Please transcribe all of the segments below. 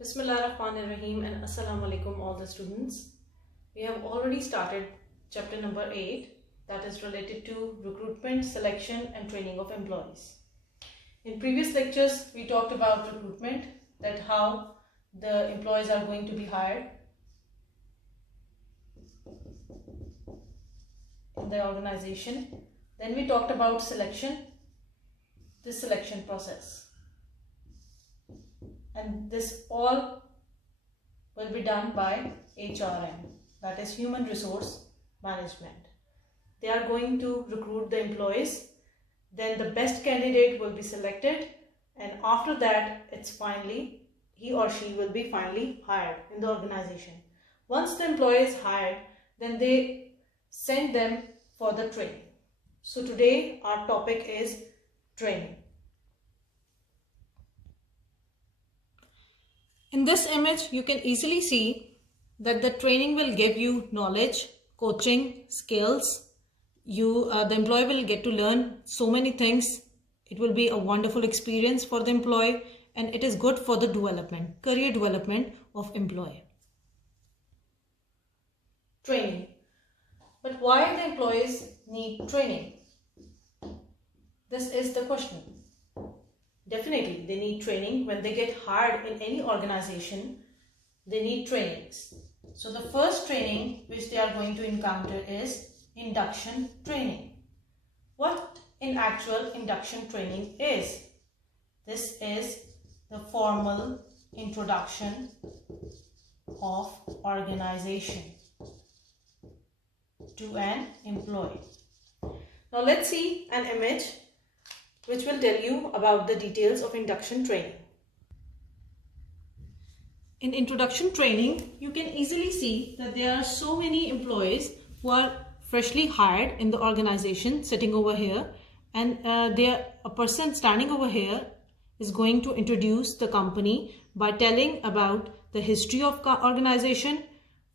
Bismillahirrahmanirrahim and Assalamu alaikum all the students. We have already started chapter number 8, that is related to recruitment, selection and training of employees. In previous lectures we talked about recruitment, that how the employees are going to be hired in the organization. Then we talked about selection, this selection process. And this all will be done by HRM, that is Human Resource Management. They are going to recruit the employees, then the best candidate will be selected, and after that it's finally he or she will be finally hired in the organization. Once the employee is hired, then they send them for the training. So today our topic is training. In this image, you can easily see that the training will give you knowledge, coaching, skills. The employee will get to learn so many things. It will be a wonderful experience for the employee, and it is good for the development, career development of employee. Training. But why the employees need training? This is the question. Definitely, they need training. When they get hired in any organization, they need trainings. So the first training which they are going to encounter is induction training. What in actual induction training is? This is the formal introduction of organization to an employee. Now let's see an image which will tell you about the details of induction training. In introduction training, you can easily see that there are so many employees who are freshly hired in the organization sitting over here, and a person standing over here is going to introduce the company by telling about the history of organization,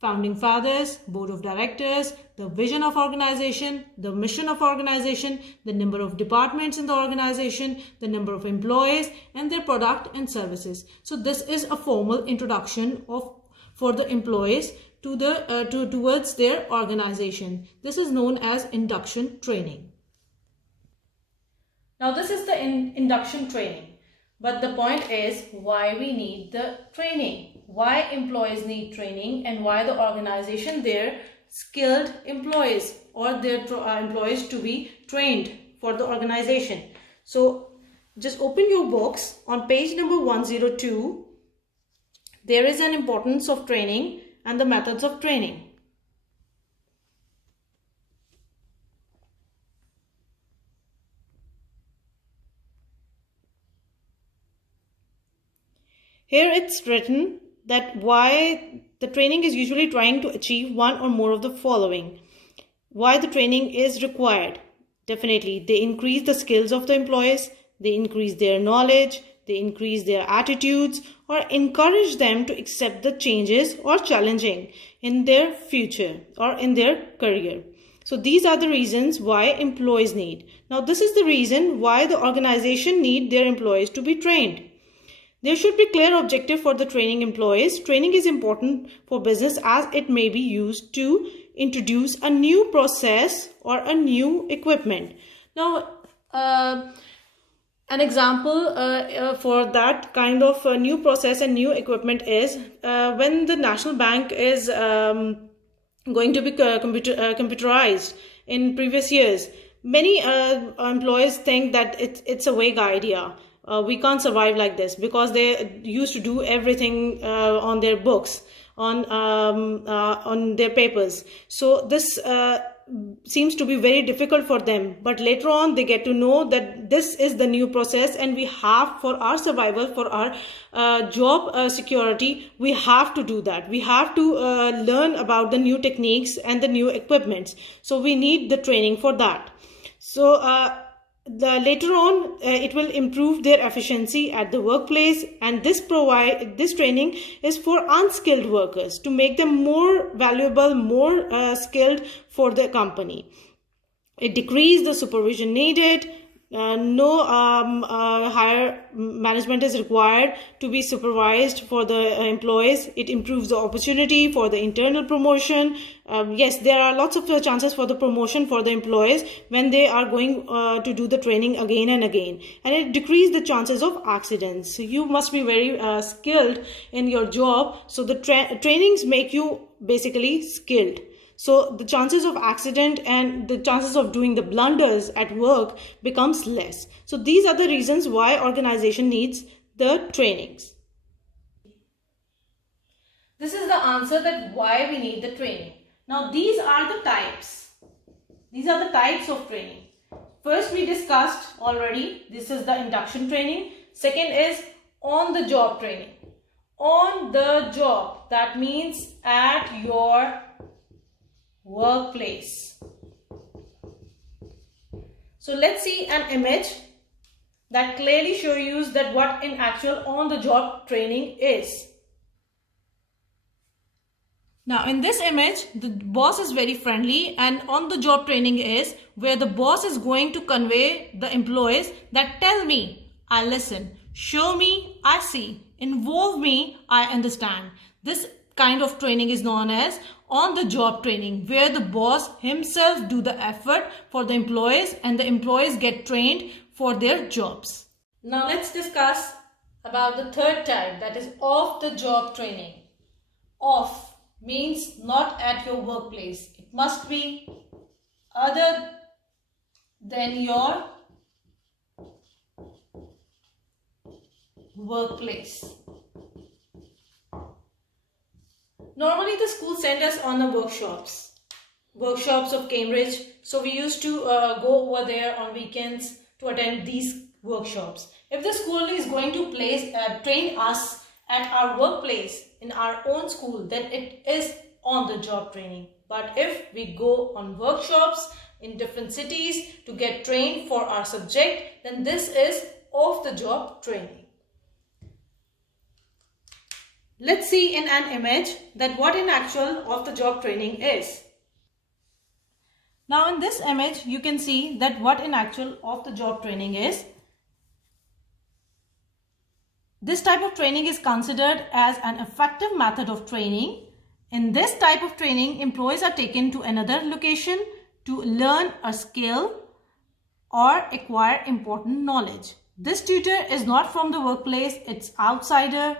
founding fathers, board of directors, the vision of organization, the mission of organization, the number of departments in the organization, the number of employees, and their product and services. So this is a formal introduction for the employees towards their organization. This is known as induction training. Now this is the induction training. But the point is why we need the training, why employees need training, and why the organization their skilled employees or their employees to be trained for the organization. So just open your books on page number 102. There is an importance of training and the methods of training. Here it's written that why the training is usually trying to achieve one or more of the following. Why the training is required? Definitely, they increase the skills of the employees, they increase their knowledge, they increase their attitudes, or encourage them to accept the changes or challenging in their future or in their career. So these are the reasons why employees need. Now this is the reason why the organization need their employees to be trained. There should be clear objective for the training employees. Training is important for business as it may be used to introduce a new process or a new equipment. Now, an example for that kind of new process and new equipment is when the National Bank is going to be computerized in previous years. Many employees think that it's a vague idea. We can't survive like this because they used to do everything on their books, on their papers. So this seems to be very difficult for them. But later on, they get to know that this is the new process, and we have, for our survival, for our job security, we have to do that. We have to learn about the new techniques and the new equipments. So we need the training for that. So later on it will improve their efficiency at the workplace, and this training is for unskilled workers to make them more valuable, more skilled for the company. It decreases the supervision needed, No higher management is required to be supervised for the employees. It improves the opportunity for the internal promotion. Yes, there are lots of chances for the promotion for the employees when they are going to do the training again and again, and it decreases the chances of accidents. So you must be very skilled in your job, so the trainings make you basically skilled. So the chances of accident and the chances of doing the blunders at work becomes less. So these are the reasons why organization needs the trainings. This is the answer that why we need the training. Now these are the types. These are the types of training. First we discussed already, this is the induction training. Second is on the job training. On the job, that means at your workplace. So let's see an image that clearly shows you that what in actual on the job training is. Now in this image, the boss is very friendly, and on the job training is where the boss is going to convey the employees that tell me, I listen, show me, I see, involve me, I understand. This kind of training is known as on the job training, where the boss himself do the effort for the employees and the employees get trained for their jobs. Now let's discuss about the third type, that is off the job training. Off means not at your workplace. It must be other than your workplace. Normally the school send us on the workshops of Cambridge. So we used to go over there on weekends to attend these workshops. If the school is going to train us at our workplace in our own school, then it is on the job training. But if we go on workshops in different cities to get trained for our subject, then this is off the job training. Let's see in an image that what in actual off the job training is. Now in this image you can see that what in actual off the job training is. This type of training is considered as an effective method of training. In this type of training, employees are taken to another location to learn a skill or acquire important knowledge. This tutor is not from the workplace, it's outsider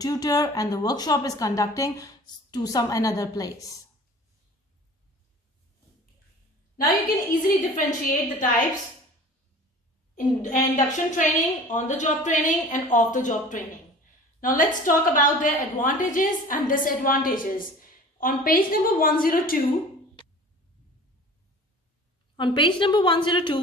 tutor, and the workshop is conducting to some another place. Now you can easily differentiate the types in induction training, on the job training, and off the job training. Now let's talk about their advantages and disadvantages. On page number 102,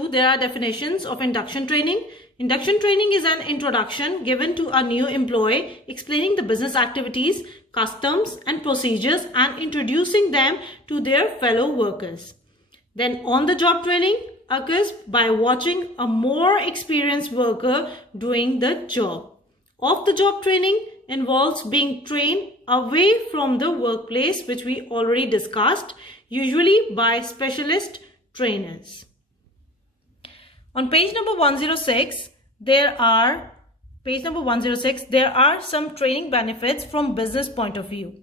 there are definitions of induction training. Induction training is an introduction given to a new employee, explaining the business activities, customs and procedures, and introducing them to their fellow workers. Then on-the-job training occurs by watching a more experienced worker doing the job. Off-the-job training involves being trained away from the workplace, which we already discussed, usually by specialist trainers. On page number 106, there are some training benefits from business point of view.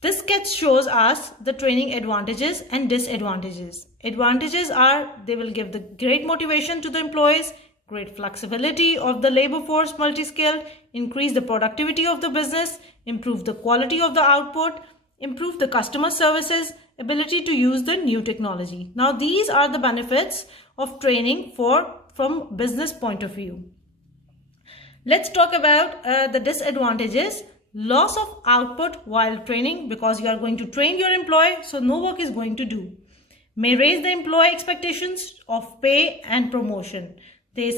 This sketch shows us the training advantages and disadvantages. Advantages are they will give the great motivation to the employees, great flexibility of the labor force multi-skilled, increase the productivity of the business, improve the quality of the output, improve the customer services, ability to use the new technology. Now these are the benefits of training from business point of view. Let's talk about the disadvantages. Loss of output while training, because you are going to train your employee, so no work is going to do. May raise the employee expectations of pay and promotion. They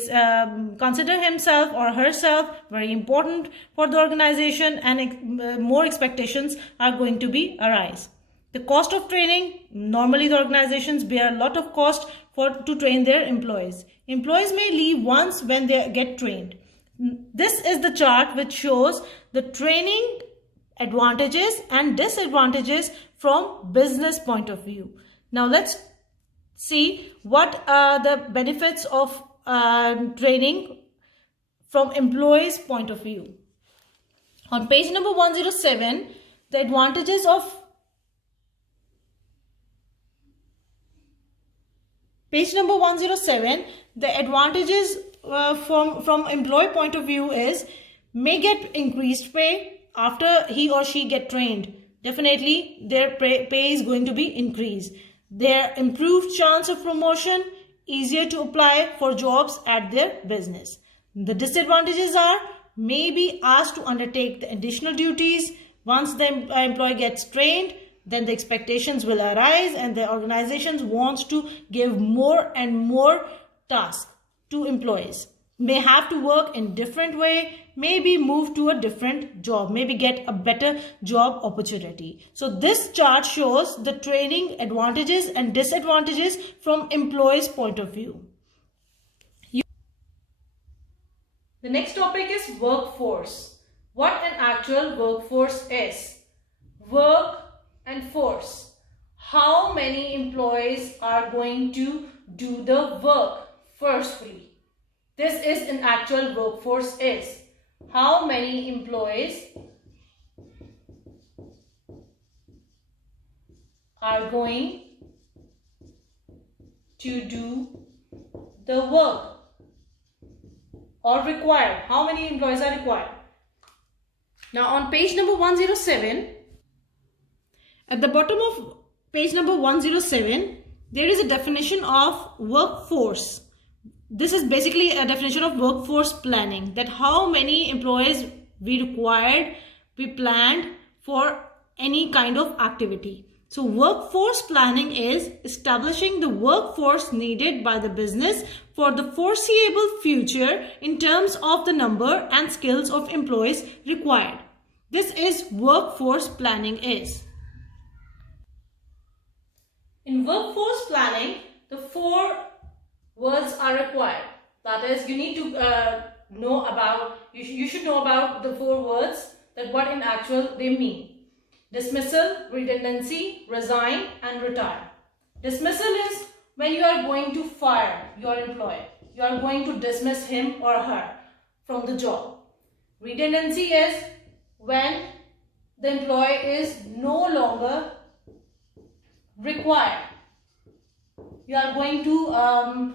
consider himself or herself very important for the organization, and more expectations are going to be arise. The cost of training, normally the organizations bear a lot of cost to train their employees. Employees may leave once when they get trained. This is the chart which shows the training advantages and disadvantages from business point of view. Now let's see what are the benefits of training from employees' point of view. On page number 107, the advantages of page number 107, the advantages from employee point of view is may get increased pay after he or she get trained. Definitely their pay is going to be increased. Their improved chance of promotion, easier to apply for jobs at their business. The disadvantages are may be asked to undertake the additional duties. Once the employee gets trained, then the expectations will arise and the organizations wants to give more and more tasks to employees. May have to work in different way, maybe move to a different job, maybe get a better job opportunity. So this chart shows the training advantages and disadvantages from employees' point of view. The next topic is workforce. What an actual workforce is. Work and force. How many employees are going to do the work forcefully? This is an actual workforce is. How many employees are going to do the work or required? How many employees are required? Now on page number 107, at the bottom of page number 107, there is a definition of workforce. This is basically a definition of workforce planning, that how many employees we required, we planned for any kind of activity. So workforce planning is establishing the workforce needed by the business for the foreseeable future in terms of the number and skills of employees required. This is workforce planning is. In workforce planning, the 4 words are required. That is, you need to know about, you should know about the 4 words, that what in actual they mean. Dismissal, redundancy, resign and retire. Dismissal is when you are going to fire your employee. You are going to dismiss him or her from the job. Redundancy is when the employee is no longer required. You are going to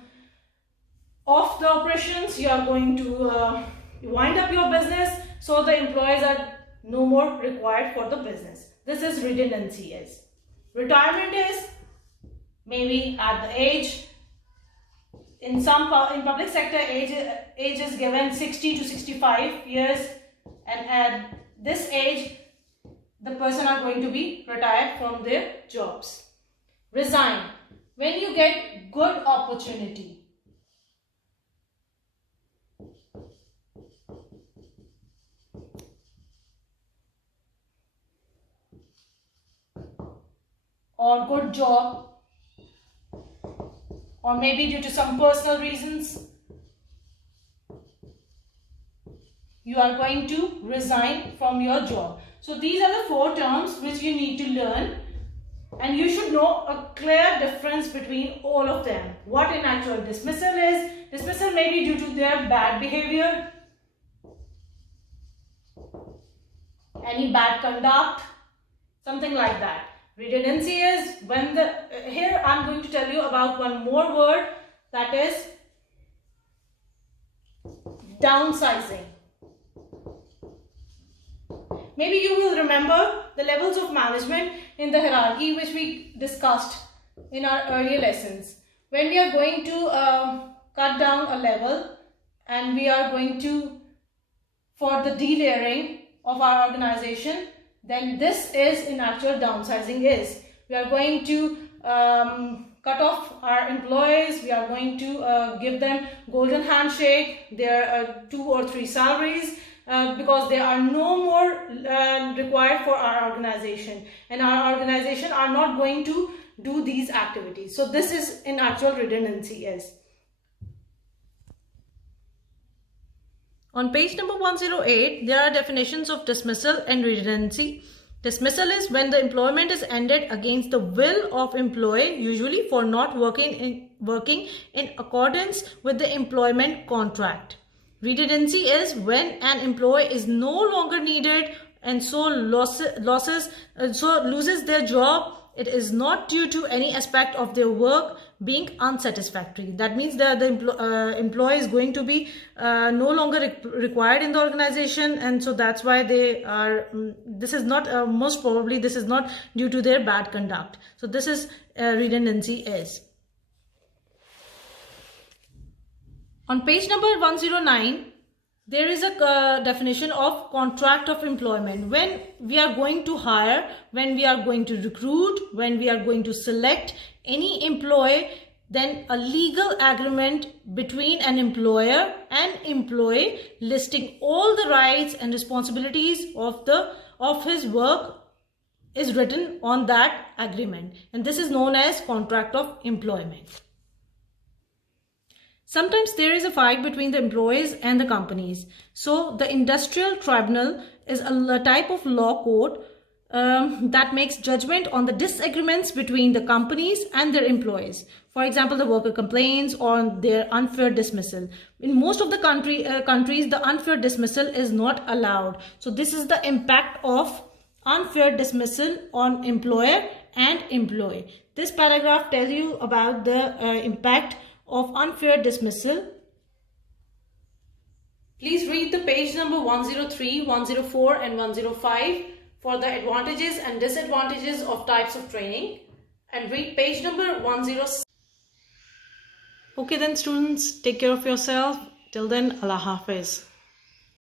off the operations, you are going to wind up your business, so the employees are no more required for the business. This is redundancy is. Retirement is maybe at the age, in public sector age is given 60 to 65 years, and at this age the person are going to be retired from their jobs. Resign, when you get good opportunity. Or good job, or maybe due to some personal reasons, you are going to resign from your job. So these are the 4 terms which you need to learn, and you should know a clear difference between all of them. What in actual dismissal is. Dismissal may be due to their bad behavior, any bad conduct, something like that. Redundancy is when here I am going to tell you about one more word, that is downsizing. Maybe you will remember the levels of management in the hierarchy which we discussed in our earlier lessons. When we are going to cut down a level and we are going to, for the delayering of our organization, then this is in actual downsizing is. We are going to cut off our employees, we are going to give them golden handshake, their 2 or 3 salaries, because they are no more required for our organization, and our organization are not going to do these activities. So this is in actual redundancy is. On page number 108, there are definitions of dismissal and redundancy. Dismissal is when the employment is ended against the will of employee, usually for not working in accordance with the employment contract. Redundancy is when an employee is no longer needed and so loses their job. It is not due to any aspect of their work being unsatisfactory. That means that the employee is going to be no longer required in the organization, and so that's why they are. This is not most probably this is not due to their bad conduct. So this is redundancy is. On page number 109, there is a definition of contract of employment. When we are going to hire, when we are going to recruit, when we are going to select any employee, then a legal agreement between an employer and employee listing all the rights and responsibilities of his work is written on that agreement, and this is known as contract of employment. Sometimes there is a fight between the employees and the companies. So the industrial tribunal is a type of law court that makes judgment on the disagreements between the companies and their employees. For example, the worker complains on their unfair dismissal. In most of the countries, the unfair dismissal is not allowed. So this is the impact of unfair dismissal on employer and employee. This paragraph tells you about the impact of unfair dismissal. Please read the page number 103, 104 and 105 for the advantages and disadvantages of types of training, and read page number 106. Okay then students, take care of yourself. Till then, Allah Hafiz.